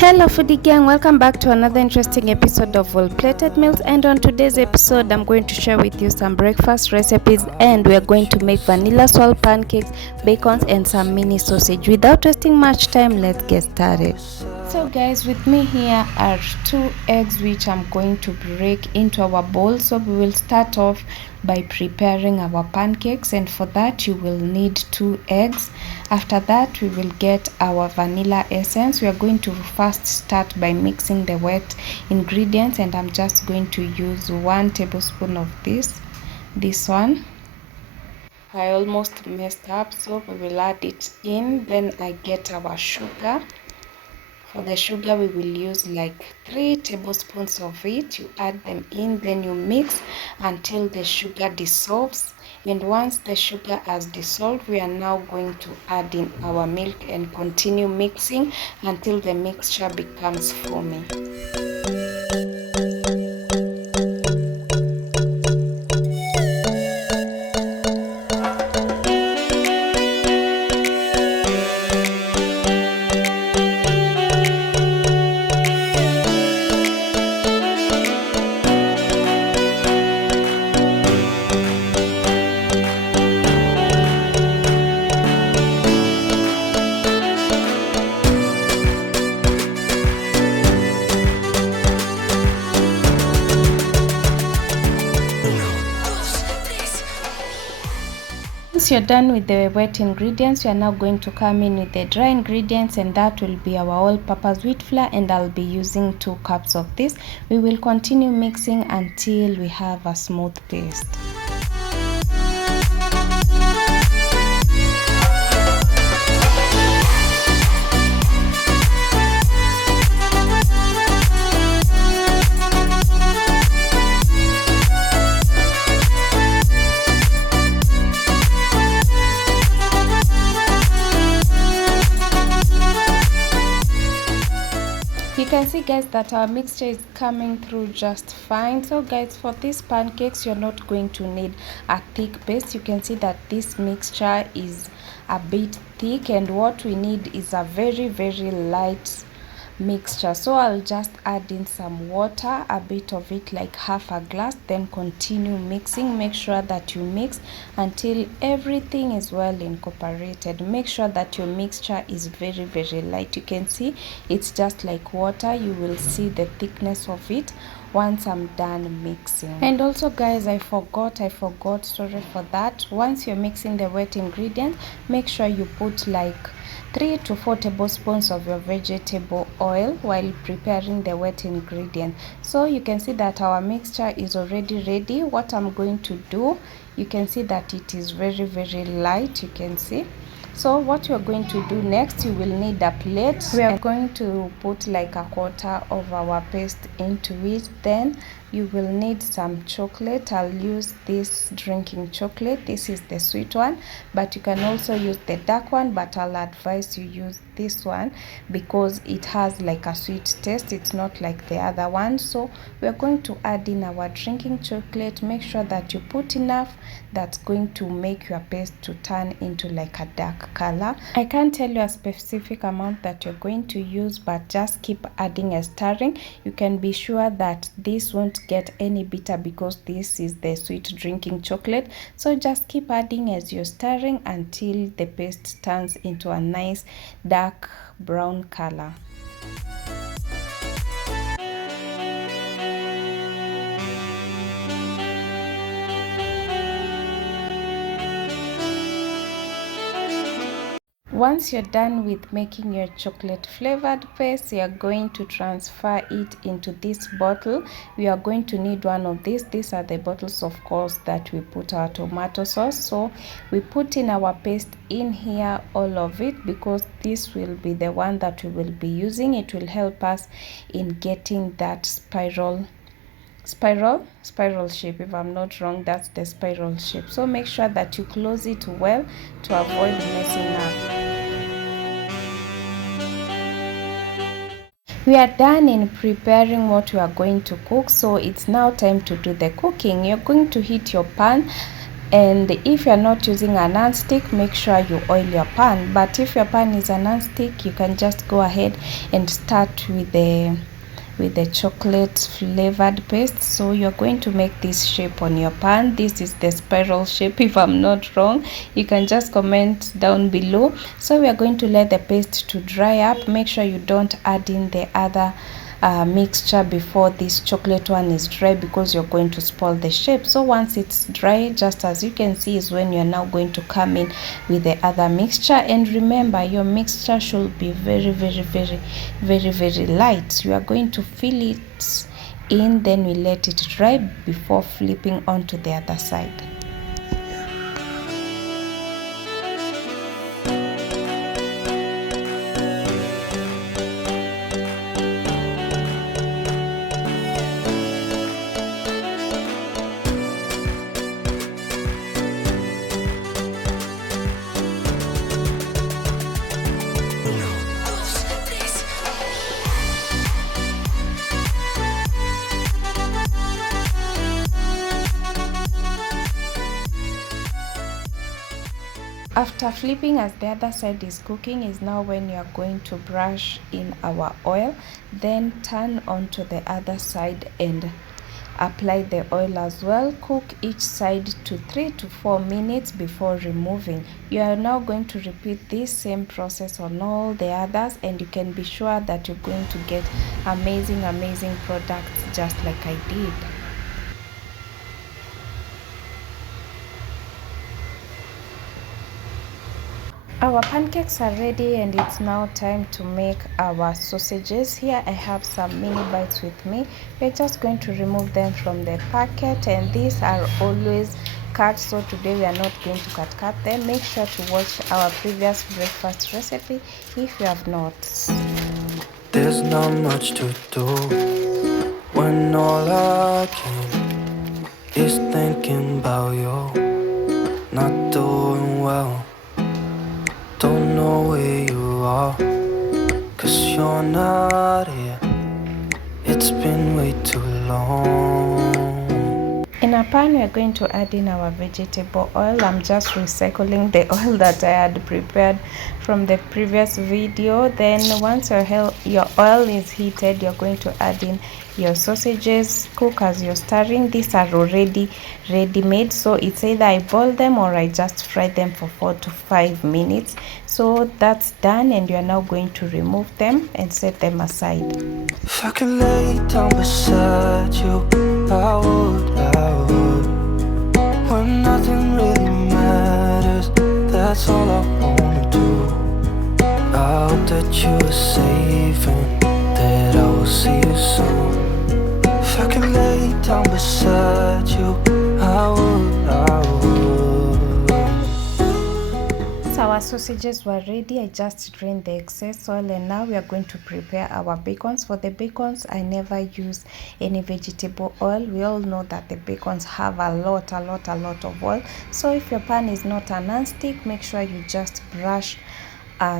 Hello foodie gang, welcome back to another interesting episode of Well Plated Meals, and on today's episode I'm going to share with you some breakfast recipes, and we're going to make vanilla swirl pancakes, bacons and some mini sausage. Without wasting much time, let's get started. So guys, with me here are 2 eggs which I'm going to break into our bowl. So we will start off by preparing our pancakes, and for that you will need 2 eggs. After that we will get our vanilla essence. We are going to first start by mixing the wet ingredients, and I'm just going to use 1 tablespoon of this one. I almost messed up, so we will add it in. Then I get our sugar. For the sugar, we will use like 3 tablespoons of it. You add them in, then you mix until the sugar dissolves. And once the sugar has dissolved, we are now going to add in our milk and continue mixing until the mixture becomes foamy. Once you're done with the wet ingredients, you are now going to come in with the dry ingredients, and that will be our all-purpose wheat flour, and I'll be using 2 cups of this. We will continue mixing until we have a smooth paste. You can see guys that our mixture is coming through just fine. So guys, for these pancakes you're not going to need a thick paste. You can see that this mixture is a bit thick, and what we need is a very light mixture. So I'll just add in some water, a bit of it, like half a glass, then continue mixing. Make sure that you mix until everything is well incorporated. Make sure that your mixture is very light. You can see it's just like water. You will see the thickness of it once I'm done mixing. And also guys, I forgot, sorry for that. Once you're mixing the wet ingredients, make sure you put like 3 to 4 tablespoons of your vegetable oil while preparing the wet ingredient. So you can see that our mixture is already ready. What I'm going to do, you can see that it is very light, you can see. So what you're going to do next, you will need a plate. We are going to put like a quarter of our paste into it. Then you will need some chocolate. I'll use this drinking chocolate. This is the sweet one, but you can also use the dark one, but I'll advise you use this one because it has like a sweet taste. It's not like the other one. So we're going to add in our drinking chocolate. Make sure that you put enough that's going to make your paste to turn into like a dark color. I can't tell you a specific amount that you're going to use, but just keep adding and stirring. You can be sure that this won't get any bitter because this is the sweet drinking chocolate. So just keep adding as you're stirring until the paste turns into a nice dark brown color. Once you're done with making your chocolate flavored paste, you are going to transfer it into this bottle. We are going to need one of these. These are the bottles, of course, that we put our tomato sauce. So we put in our paste in here, all of it, because this will be the one that we will be using. It will help us in getting that spiral shape. If I'm not wrong, that's the spiral shape. So make sure that you close it well to avoid messing up. We are done in preparing what we are going to cook, so it's now time to do the cooking. You're going to heat your pan And if you're not using a non-stick, make sure you oil your pan. But if your pan is a non-stick, you can just go ahead and start with the chocolate flavored paste. So you're going to make this shape on your pan. This is the spiral shape, if I'm not wrong. You can just comment down below. So we are going to let the paste to dry up. Make sure you don't add in the other mixture before this chocolate one is dry, because you're going to spoil the shape. So once it's dry, just as you can see, is when you're now going to come in with the other mixture. And remember, your mixture should be very light. You are going to fill it in, then we let it dry before flipping onto the other side. After flipping, as the other side is cooking, is now when you are going to brush in our oil, then turn onto the other side and apply the oil as well. Cook each side to 3 to 4 minutes before removing. You are now going to repeat this same process on all the others, and you can be sure that you're going to get amazing products just like I did. Our pancakes are ready, and it's now time to make our sausages. Here I have some mini bites with me. We're just going to remove them from the packet, and these are always cut, so today we are not going to cut them. Make sure to watch our previous breakfast recipe if you have not. There's not much to do when all I can is thinking about you. Not doing well, don't know where you are, 'cause you're not here. It's been way too long. In a pan, we are going to add in our vegetable oil. I'm just recycling the oil that I had prepared from the previous video. Then once your oil is heated, you're going to add in your sausages. Cook as you're stirring. These are already ready-made, so it's either I boil them or I just fry them for 4 to 5 minutes. So that's done, and you're now going to remove them and set them aside. If I could lay down beside you, I would. When nothing really matters, that's all I wanna do. I hope that you are safe and that I will see you soon. If I could lay down beside you, I would. So our sausages were ready. I just drained the excess oil, and now we are going to prepare our bacons. For the bacons, I never use any vegetable oil. We all know that the bacons have a lot of oil. So if your pan is not a non-stick, make sure you just brush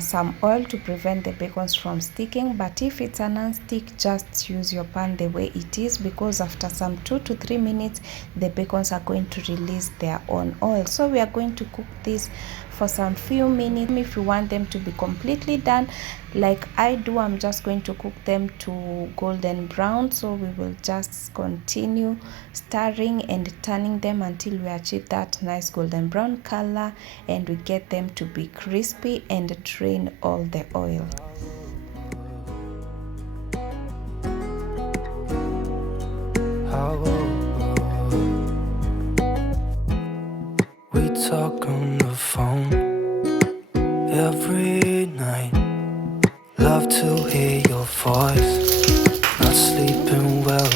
some oil to prevent the bacons from sticking. But if it's a non-stick, just use your pan the way it is, because after some 2 to 3 minutes the bacons are going to release their own oil. So we are going to cook this for some few minutes. If you want them to be completely done like I do, I'm just going to cook them to golden brown. So we will just continue stirring and turning them until we achieve that nice golden brown color, and we get them to be crispy and drain all the oil. We talk on the phone every night. Love to hear your voice. Not sleeping well,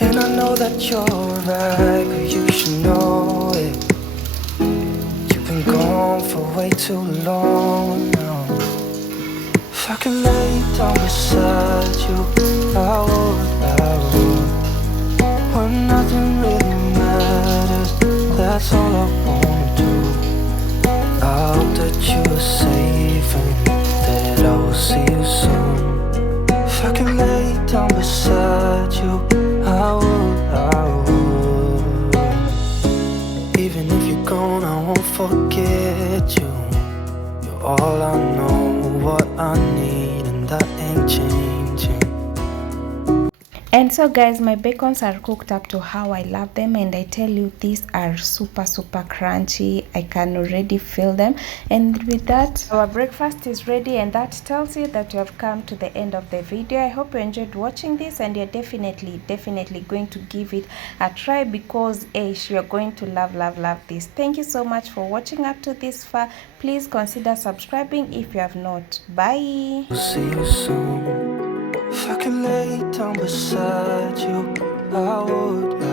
and I know that you're right, but you should know it. You've been gone for way too long now. If I could lay down beside you, I would. When nothing really matters, that's all I wanna do. I hope that you are safe and that I will see you soon. If I could lay down beside you, I would. forget you. You're all I know, what I need, and that ain't changing. And so guys, my bacons are cooked up to how I love them, and I tell you, these are super crunchy. I can already feel them. And with that, our breakfast is ready, and that tells you that you have come to the end of the video. I hope you enjoyed watching this, and you're definitely going to give it a try, because you're going to love this. Thank you so much for watching up to this far. Please consider subscribing if you have not. Bye. See you soon. If I could lay down beside you, I would.